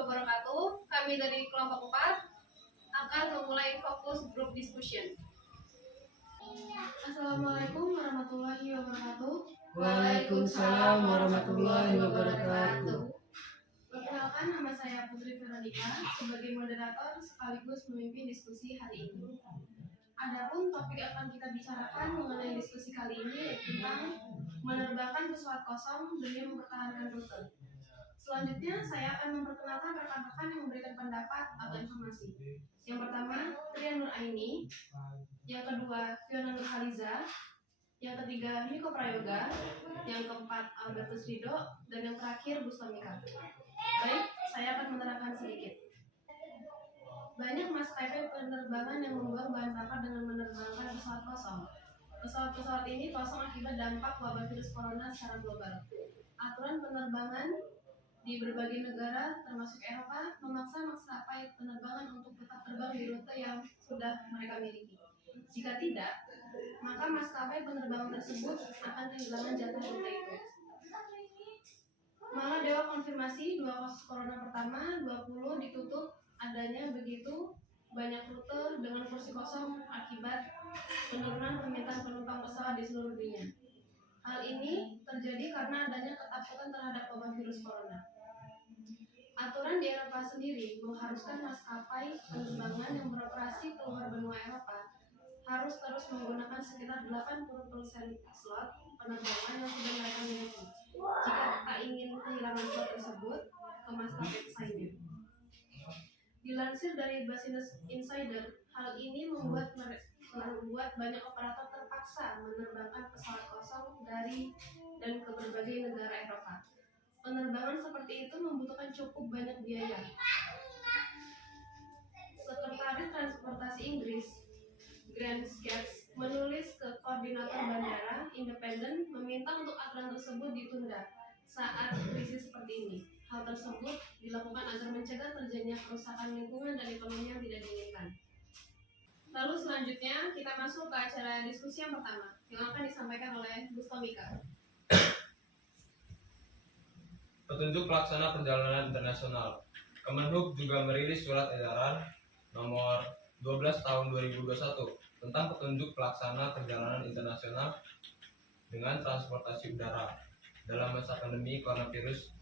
wabarakatuh. Kami dari kelompok 4 akan memulai fokus group discussion. Assalamualaikum warahmatullahi wabarakatuh. Waalaikumsalam warahmatullahi wabarakatuh. Perkenalkan, nama saya Putri Veronica sebagai moderator sekaligus memimpin diskusi hari ini. Adapun topik yang akan kita bicarakan mengenai diskusi kali ini tentang menerbangkan pesawat kosong demi mempertahankan rute. Selanjutnya, saya akan memperkenalkan rekan-rekan yang memberikan pendapat atau informasi. Yang pertama, Trian Nur Aini. Yang kedua, Fiona Nur Haliza. Yang ketiga, Miko Prayoga. Yang keempat, Albertus Rido. Dan yang terakhir, Bustamika. Baik, saya akan menerangkan sedikit. Banyak maskapai penerbangan yang mengubah bahan bakar dengan menerbangkan pesawat kosong. Pesawat-pesawat ini kosong akibat dampak wabah virus corona secara global. Aturan penerbangan di berbagai negara termasuk Eropa memaksa maskapai penerbangan untuk tetap terbang di rute yang sudah mereka miliki. Jika tidak, maka maskapai penerbangan tersebut akan kehilangan jatah rute itu. Malah Dewa konfirmasi 2 kasus corona pertama 20 ditutup adanya begitu banyak rute dengan kursi kosong akibat penurunan permintaan penumpang pesawat di seluruh dunia. Hal ini terjadi karena adanya ketakutan terhadap wabah virus corona. Aturan di Eropa sendiri mengharuskan maskapai penerbangan yang beroperasi keluar benua Eropa harus terus menggunakan sekitar 80% slot penerbangan yang sudah mereka miliki jika tak ingin kehilangan slot tersebut ke maskapai pesaingnya. Dilansir dari Business Insider, hal ini membuat banyak operator terpaksa menerbangkan pesawat kosong dari dan ke berbagai negara Eropa. Penerbangan seperti itu membutuhkan cukup banyak biaya. Sekretaris Transportasi Inggris, Grant Sketch, menulis ke koordinator bandara independen meminta untuk aturan tersebut ditunda saat krisis seperti ini. Hal tersebut dilakukan agar mencegah terjadinya kerusakan lingkungan dan ekonomi yang tidak diinginkan. Lalu selanjutnya kita masuk ke acara diskusi yang pertama yang akan disampaikan oleh Bustamika. Petunjuk pelaksana perjalanan internasional. Kemenhub juga merilis surat edaran nomor 12 tahun 2021 tentang petunjuk pelaksana perjalanan internasional dengan transportasi udara dalam masa pandemi coronavirus.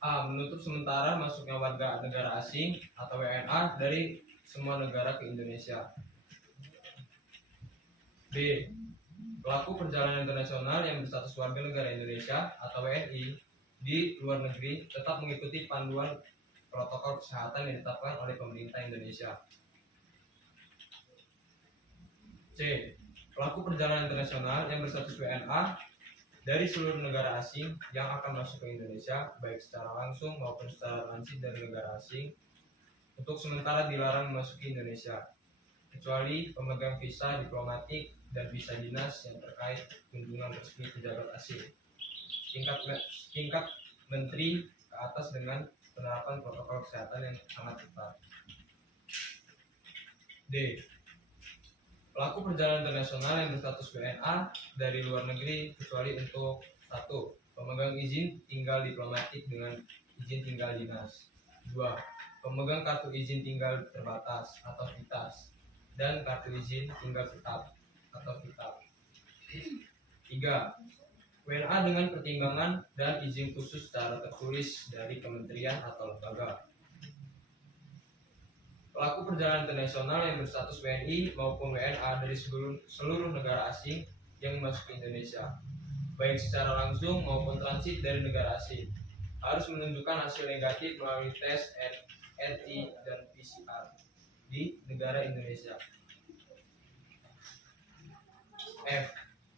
A. Menutup sementara masuknya warga negara asing atau WNA dari semua negara ke Indonesia. B. Pelaku perjalanan internasional yang berstatus warga negara Indonesia atau WNI di luar negeri tetap mengikuti panduan protokol kesehatan yang ditetapkan oleh pemerintah Indonesia. C. Pelaku perjalanan internasional yang berstatus WNA dari seluruh negara asing yang akan masuk ke Indonesia, baik secara langsung maupun secara transit dari negara asing, untuk sementara dilarang memasuki Indonesia, kecuali pemegang visa diplomatik dan visa dinas yang terkait kunjungan resmi pejabat asing tingkat menteri ke atas dengan penerapan protokol kesehatan yang sangat ketat. D. Pelaku perjalanan internasional yang berstatus WNA dari luar negeri kecuali untuk 1. Pemegang izin tinggal diplomatik dengan izin tinggal dinas. 2. Pemegang kartu izin tinggal terbatas atau VITAS dan kartu izin tinggal tetap atau VITAP. 3. WNA dengan pertimbangan dan izin khusus secara tertulis dari kementerian atau lembaga. Pelaku perjalanan internasional yang berstatus WNI maupun WNA dari seluruh negara asing yang masuk ke Indonesia, baik secara langsung maupun transit dari negara asing, harus menunjukkan hasil negatif melalui tes RT dan PCR di negara Indonesia. F.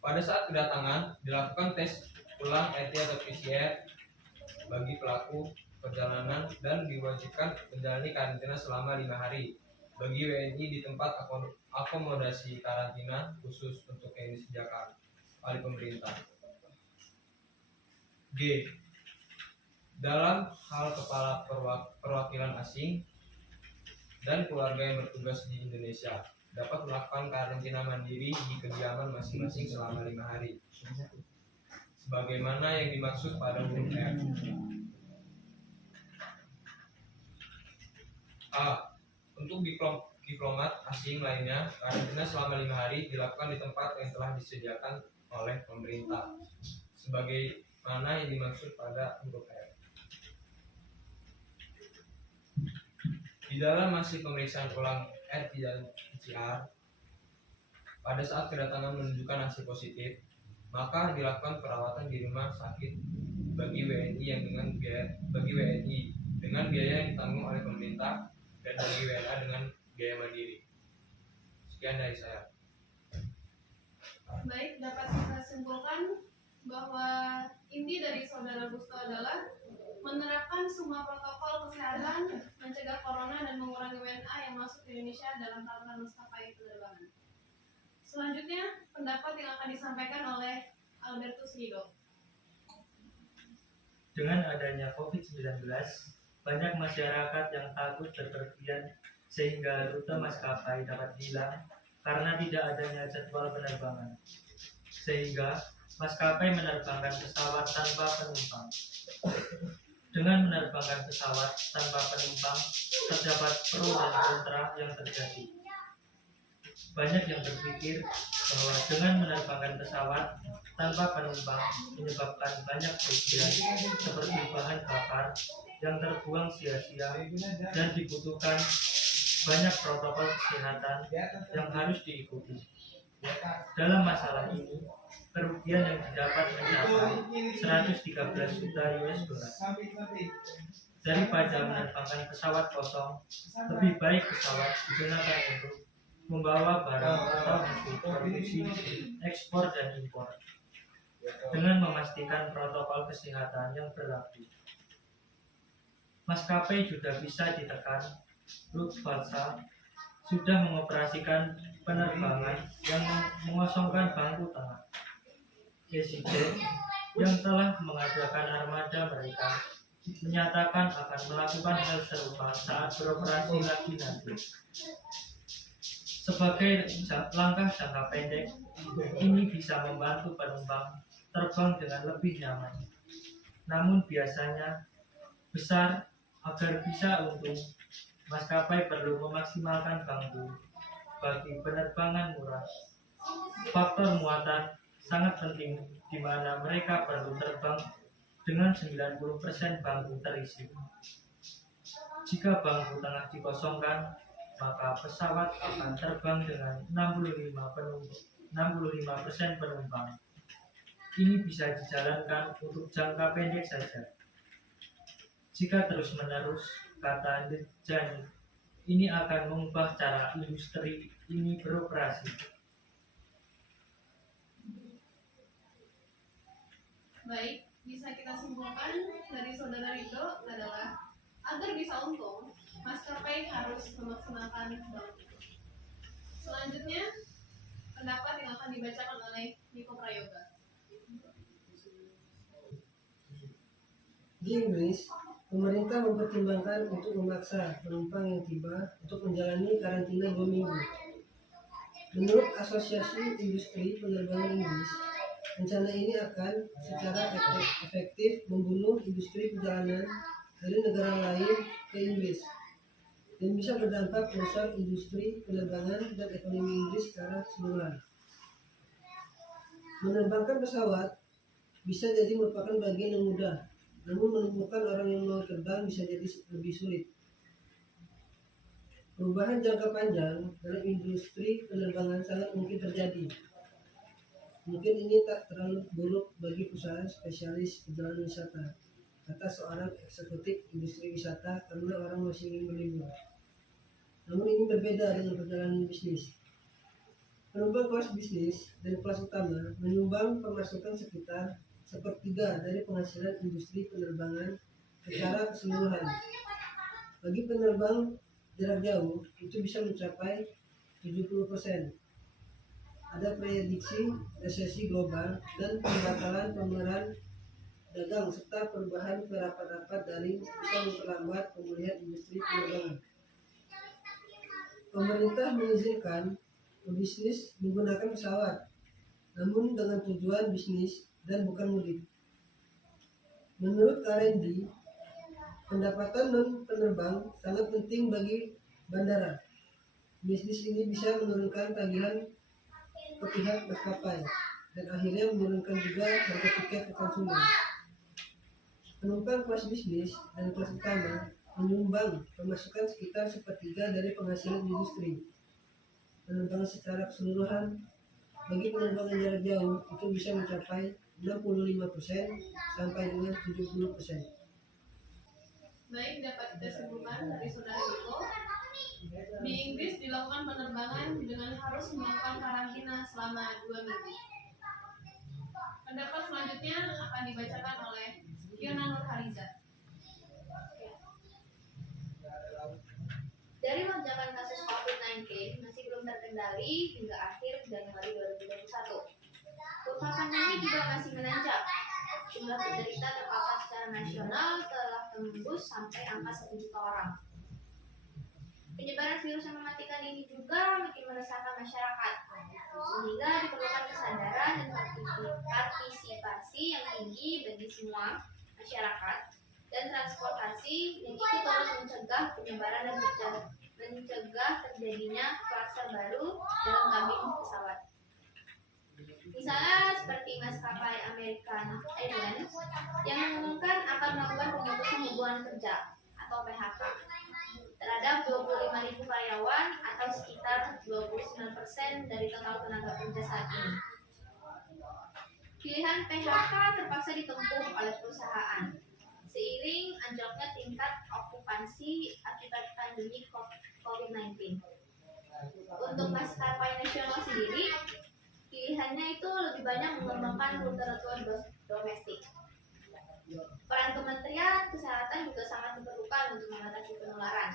Pada saat kedatangan dilakukan tes ulang RT atau PCR bagi pelaku perjalanan dan diwajibkan menjalani karantina selama 5 hari bagi WNI di tempat akomodasi karantina khusus untuk yang disediakan oleh pemerintah. G. Dalam hal kepala perwakilan asing dan keluarga yang bertugas di Indonesia dapat melakukan karantina mandiri di kediaman masing-masing selama 5 hari. sebagaimana yang dimaksud pada huruf F. A. Untuk diplomat asing lainnya, karantina selama 5 hari dilakukan di tempat yang telah disediakan oleh pemerintah, sebagaimana yang dimaksud pada huruf F. Di dalam hasil pemeriksaan ulang RT dan PCR, pada saat kedatangan menunjukkan hasil positif, maka dilakukan perawatan di rumah sakit bagi WNI dengan biaya yang ditanggung oleh pemerintah dan bagi WNA dengan biaya mandiri. Sekian dari saya. Baik, dapat kita simpulkan bahwa inti dari Saudara Gusto adalah menerapkan semua protokol kesehatan, mencegah corona dan mengurangi WNA yang masuk ke Indonesia dalam peraturan maskapai penerbangan. Selanjutnya, pendapat yang akan disampaikan oleh Albertus Rido. Dengan adanya COVID-19, banyak masyarakat yang takut berpergian sehingga rute maskapai dapat hilang karena tidak adanya jadwal penerbangan. Sehingga maskapai menerbangkan pesawat tanpa penumpang. Dengan menerbangkan pesawat tanpa penumpang, terdapat pro dan kontra yang terjadi. Banyak yang berpikir bahwa dengan menerbangkan pesawat tanpa penumpang menyebabkan banyak kerugian seperti bahan bakar yang terbuang sia-sia dan dibutuhkan banyak protokol kesehatan yang harus diikuti. Dalam masalah ini, kerugian yang didapat mencapai 113 juta US dollar. Daripada menerbangkan pesawat kosong, lebih baik pesawat digunakan untuk membawa barang atau hasil produksi, ekspor dan impor, dengan memastikan protokol kesehatan yang berlaku. Maskapai juga bisa ditekan. Lufthansa sudah mengoperasikan penerbangan yang mengosongkan bangku tengah. EasyJet yang telah mengadakan armada mereka menyatakan akan melakukan hal serupa saat beroperasi lagi nanti. Sebagai langkah jangka pendek, ini bisa membantu penumpang terbang dengan lebih nyaman. Namun biasanya besar agar bisa untung, maskapai perlu memaksimalkan bangku bagi penerbangan murah. Faktor muatan sangat penting di mana mereka perlu terbang dengan 90% bangku terisi. Jika bangku tengah dikosongkan, maka pesawat akan terbang dengan 65% penumpang. Ini bisa dijalankan untuk jangka pendek saja. Jika terus-menerus, kata Jani, ini akan mengubah cara industri ini beroperasi. Baik, bisa kita simpulkan dari Saudara Rido adalah agar bisa untung, maskapai harus memaksimalkan bangku. Selanjutnya, pendapat yang akan dibacakan oleh Niko Prayoga. Di Inggris, pemerintah mempertimbangkan untuk memaksa penumpang yang tiba untuk menjalani karantina 2 minggu. Menurut Asosiasi Industri Penerbangan Inggris, rencana ini akan secara efektif membunuh industri perjalanan dari negara lain ke Inggris dan bisa berdampak merusak industri penerbangan dan ekonomi Inggris secara keseluruhan. Menerbangkan pesawat bisa jadi merupakan bagian yang mudah, namun menemukan orang yang mau terbang bisa jadi lebih sulit. Perubahan jangka panjang dalam industri penerbangan sangat mungkin terjadi. Mungkin ini tak terlalu buruk bagi perusahaan spesialis perjalanan wisata, kata seorang eksekutif industri wisata, karena orang masih ingin berlibur. Namun ini berbeda dengan perjalanan bisnis. Penumpang kelas bisnis dan kelas utama menyumbang pemasukan sekitar 1/3 dari penghasilan industri penerbangan secara keseluruhan. Bagi penerbang jarak jauh, itu bisa mencapai 70%. Ada prediksi resesi global dan pembatalan pameran dagang serta perubahan ke rapat-rapat daring bisa memperlambat pemulihan industri penerbangan. Pemerintah mengizinkan pebisnis menggunakan pesawat, namun dengan tujuan bisnis dan bukan mudik. Menurut Karendi, pendapatan non-penerbang sangat penting bagi bandara. Bisnis ini bisa menurunkan tagihan ke pihak maskapai dan akhirnya menurunkan juga harga tiket ke konsumen. Penumpang kelas bisnis dan kelas utama menyumbang pemasukan sekitar sepertiga dari penghasilan industri. Penerbangan secara keseluruhan bagi penerbangan jarak jauh itu bisa mencapai 65% sampai dengan 70%. Baik, dapat kita simpulkan dari saudara Diko. Di Inggris dilakukan penerbangan dengan harus melakukan karantina selama 2 minggu. Pendapat selanjutnya akan dibacakan oleh Fiona Nurhaliza. Dari lonjakan kasus COVID-19 masih belum terkendali hingga akhir Januari 2021. Kurva pandemi juga masih menanjak. Jumlah penderita terpapar secara nasional telah tembus sampai angka 1 juta orang. Penyebaran virus yang mematikan ini juga makin meresahkan masyarakat, sehingga diperlukan kesadaran dan partisipasi yang tinggi bagi semua masyarakat dan transportasi yang ikut turut mencegah penyebaran dan mencegah terjadinya kluster baru dalam kabin pesawat. Misalnya seperti maskapai American Airlines yang mengumumkan akan melakukan pemutusan hubungan kerja atau PHK terhadap 25.000 karyawan atau sekitar 29% dari total tenaga kerja saat ini. Pilihan PHK terpaksa ditempuh oleh perusahaan seiring anjloknya tingkat okupansi akibat pandemi COVID-19. Untuk maskapai nasional sendiri, pilihannya itu lebih banyak mengembangkan rute-rute domestik. Peran Kementerian Kesehatan juga sangat diperlukan untuk mengatasi penularan.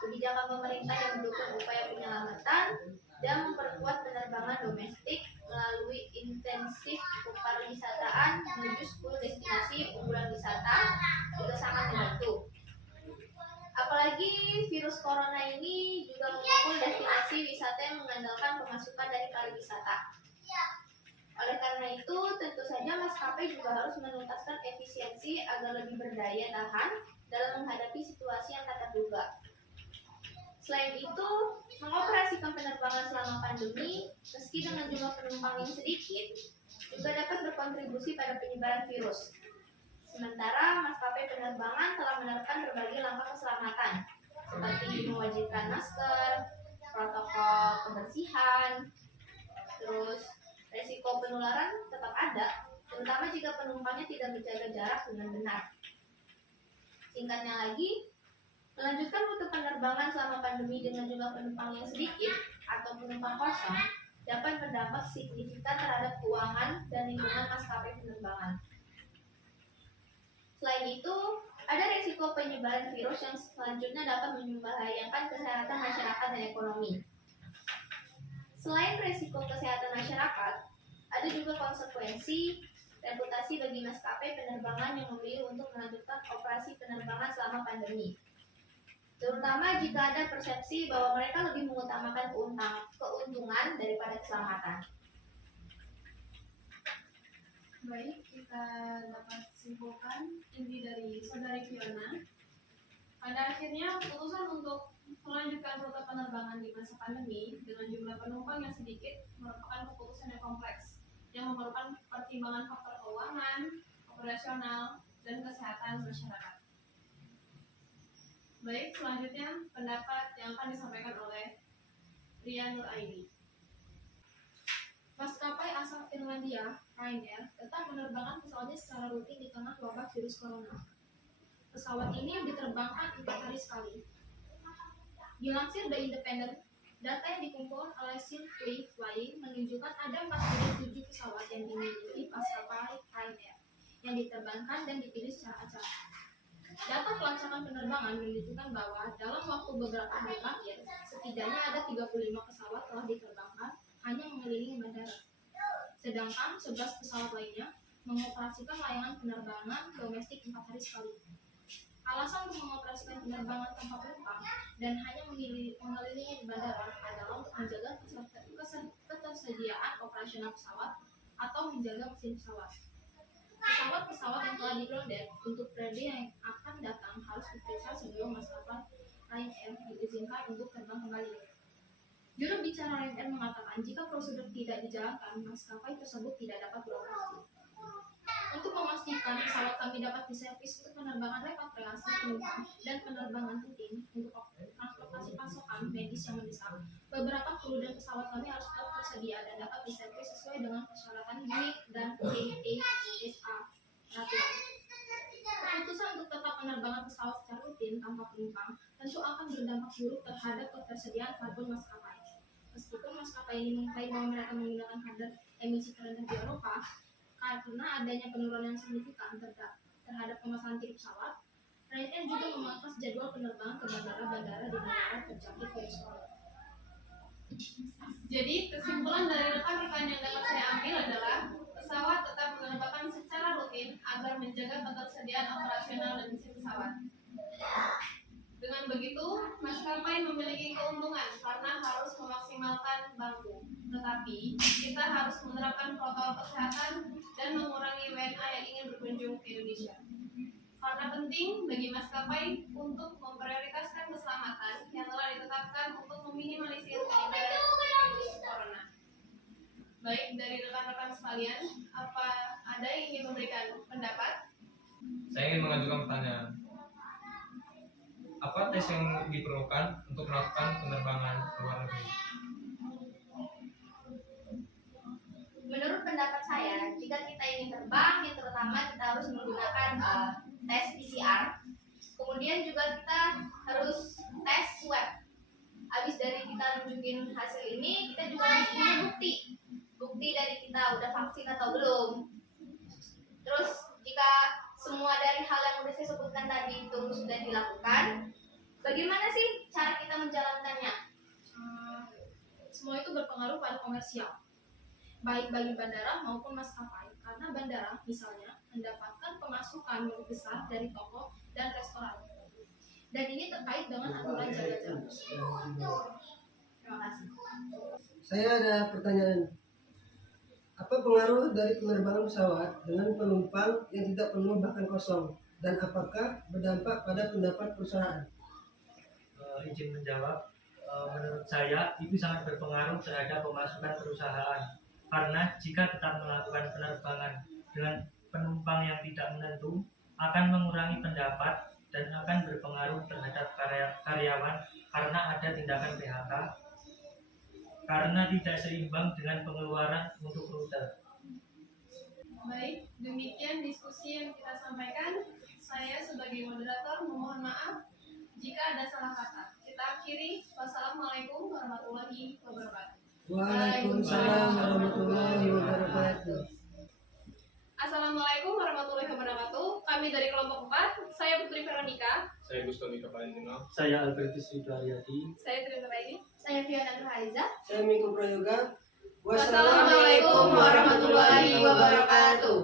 Kebijakan pemerintah yang mendukung upaya penyelamatan dan memperkuat penerbangan domestik melalui intensif pariwisataan menuju 10 destinasi unggulan wisata juga sangat membantu. Apalagi virus corona ini juga memukul destinasi wisata yang mengandalkan pemasukan dari pariwisata. Oleh karena itu, tentu saja maskapai juga harus menuntaskan efisiensi agar lebih berdaya tahan dalam menghadapi situasi yang tak terduga. Selain itu, mengoperasikan penerbangan selama pandemi, meski dengan jumlah penumpang yang sedikit, juga dapat berkontribusi pada penyebaran virus. Sementara maskapai penerbangan telah menerapkan berbagai langkah keselamatan, seperti mewajibkan masker, protokol kebersihan, terus resiko penularan tetap ada, terutama jika penumpangnya tidak menjaga jarak dengan benar. Singkatnya lagi, melanjutkan rute penerbangan selama pandemi dengan jumlah penumpang yang sedikit atau penumpang kosong dapat berdampak signifikan terhadap keuangan dan lingkungan maskapai penerbangan. Selain itu, ada risiko penyebaran virus yang selanjutnya dapat membahayakan kesehatan masyarakat dan ekonomi. Selain risiko kesehatan masyarakat, ada juga konsekuensi reputasi bagi maskapai penerbangan yang memilih untuk melanjutkan operasi penerbangan selama pandemi. Terutama jika ada persepsi bahwa mereka lebih mengutamakan keuntungan daripada keselamatan. Baik, kita dapat simpulkan inti dari saudari Fiona. Pada akhirnya, keputusan untuk melanjutkan rute penerbangan di masa pandemi dengan jumlah penumpang yang sedikit merupakan keputusan yang kompleks yang memerlukan pertimbangan faktor keuangan, operasional, dan kesehatan masyarakat. Baik, selanjutnya pendapat yang akan disampaikan oleh Ria Nuraini. Maskapai asal Finlandia, Ryanair, tetap menerbangkan pesawatnya secara rutin di tengah wabah virus corona. Pesawat ini diterbangkan 4 hari sekali. Dilansir The Independent, data yang dikumpulkan oleh Simply Flying menunjukkan ada 47 pesawat yang dimiliki maskapai Ryanair yang diterbangkan dan dipilih secara acak. Data pelacakan penerbangan menunjukkan bahwa dalam waktu beberapa hari terakhir, setidaknya ada 35 pesawat telah diterbangkan hanya mengelilingi bandara. Sedangkan 11 pesawat lainnya mengoperasikan layanan penerbangan domestik 4 hari sekali. Alasan untuk mengoperasikan penerbangan tanpa penumpang dan hanya mengelilingi bandara adalah untuk menjaga ketersediaan operasional pesawat atau menjaga mesin pesawat. Pesawat-pesawat yang telah di-grounded untuk periode yang akan datang harus diperiksa sebelum maskapai Lion Air diizinkan untuk terbang kembali. Juru bicara Lion Air mengatakan jika prosedur tidak dijalankan, maskapai tersebut tidak dapat beroperasi. Untuk memastikan pesawat kami dapat diservis untuk penerbangan repatriasi penumpang dan penerbangan rutin untuk transportasi pasokan medis yang mendesak, beberapa kru dan pesawat kami harus tetap tersedia dan dapat diservis sesuai dengan persyaratan UNIC dan EASA peraturan. Keputusan untuk tetap penerbangan pesawat secara rutin tanpa penumpang tentu akan berdampak buruk terhadap ketersediaan karbon maskapai. Meskipun maskapai ini mengklaim bahwa mereka menggunakan kadar emisi terendah di Eropa, karena adanya penurunan yang signifikan terhadap pemasangan tipe pesawat, Lion Air juga memangkas jadwal penerbangan ke bandara-bandara di negara terjangkit virus corona. Jadi kesimpulan dari rekan-rekan yang dapat saya ambil adalah pesawat tetap menerbangkan secara rutin agar menjaga ketersediaan operasional dan mesin pesawat. Dengan begitu, maskapai memiliki keuntungan karena harus memaksimalkan bangku. Tetapi, kita harus menerapkan protokol kesehatan dan mengurangi WNA yang ingin berkunjung ke Indonesia. Karena penting bagi maskapai untuk memprioritaskan keselamatan yang telah ditetapkan untuk meminimalisir penyebaran virus corona. Baik, dari rekan-rekan sekalian, apa ada yang ingin memberikan pendapat? Saya ingin mengajukan pertanyaan. Apa tes yang diperlukan untuk melakukan penerbangan ke luar negeri? Menurut pendapat saya, jika kita ingin terbang, yang terutama kita harus menggunakan tes PCR. Kemudian juga kita harus tes swab. Habis dari kita nunjukin hasil ini, kita juga harus punya bukti dari kita udah vaksin atau belum. Terus jika semua dari hal yang udah saya sebutkan tadi itu sudah dilakukan, bagaimana sih cara kita menjalankannya? Semua itu berpengaruh pada komersial, baik bagi bandara maupun maskapai, karena bandara misalnya mendapatkan pemasukan lebih besar dari toko dan restoran, dan ini terkait dengan aturan jaga jarak. Terima kasih. Saya ada pertanyaan. Apa pengaruh dari penerbangan pesawat dengan penumpang yang tidak penuh bahkan kosong, dan apakah berdampak pada pendapat perusahaan? Izin menjawab, menurut saya itu sangat berpengaruh terhadap pemasukan perusahaan. Karena jika tetap melakukan penerbangan dengan penumpang yang tidak menentu, akan mengurangi pendapat dan akan berpengaruh terhadap karyawan karena ada tindakan PHK, karena tidak seimbang dengan pengeluaran untuk rute. Baik, demikian diskusi yang kita sampaikan. Saya sebagai moderator memohon maaf jika ada salah kata. Kita akhiri. Wassalamualaikum warahmatullahi wabarakatuh. Waalaikumsalam warahmatullahi wabarakatuh. Assalamualaikum warahmatullahi wabarakatuh. Kami dari kelompok 4. Saya Putri Veronica. Saya Gustoni Valentino. Saya Albertus Ridwaryadi. Saya Trinita Raini. Saya Fiona Nurhaliza. Saya Miko Prayoga. Wassalamualaikum warahmatullahi wabarakatuh.